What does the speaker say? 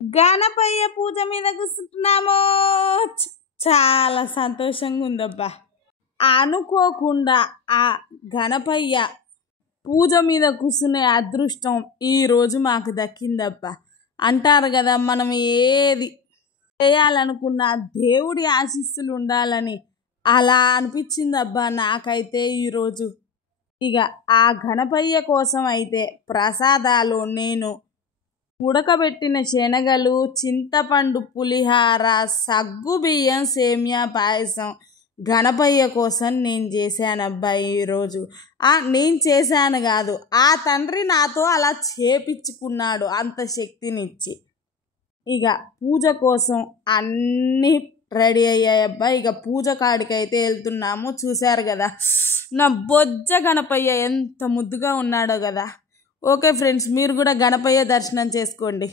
గణపయ్య పూజ మీద కూర్చుంటున్నాము. చాలా సంతోషంగా ఉందబ్బా. అనుకోకుండా ఆ గణపయ్య పూజ మీద కూర్చునే అదృష్టం ఈరోజు మాకు దక్కిందబ్బా. అంటారు కదా, మనం ఏది చేయాలనుకున్న దేవుడి ఆశీస్సులు ఉండాలని. అలా అనిపించిందబ్బా నాకైతే ఈరోజు. ఇక ఆ గణపయ్య కోసం అయితే ప్రసాదాలు నేను ఉడకబెట్టిన శనగలు, చింతపండు పులిహార, సగ్గుబియ్యం సేమియా పాయసం గణపయ్య కోసం నేను చేశానబ్బా ఈరోజు. నేను చేశాను కాదు, ఆ తండ్రి నాతో అలా చేపించుకున్నాడు అంత శక్తినిచ్చి. ఇక పూజ కోసం అన్నీ రెడీ అయ్యాయబ్బా. ఇక పూజ కాడికైతే వెళ్తున్నాము. చూశారు కదా నా బొజ్జ గణపయ్య ఎంత ముద్దుగా ఉన్నాడో కదా. ఓకే ఫ్రెండ్స్, మీరు కూడా గణపయ్య దర్శనం చేసుకోండి.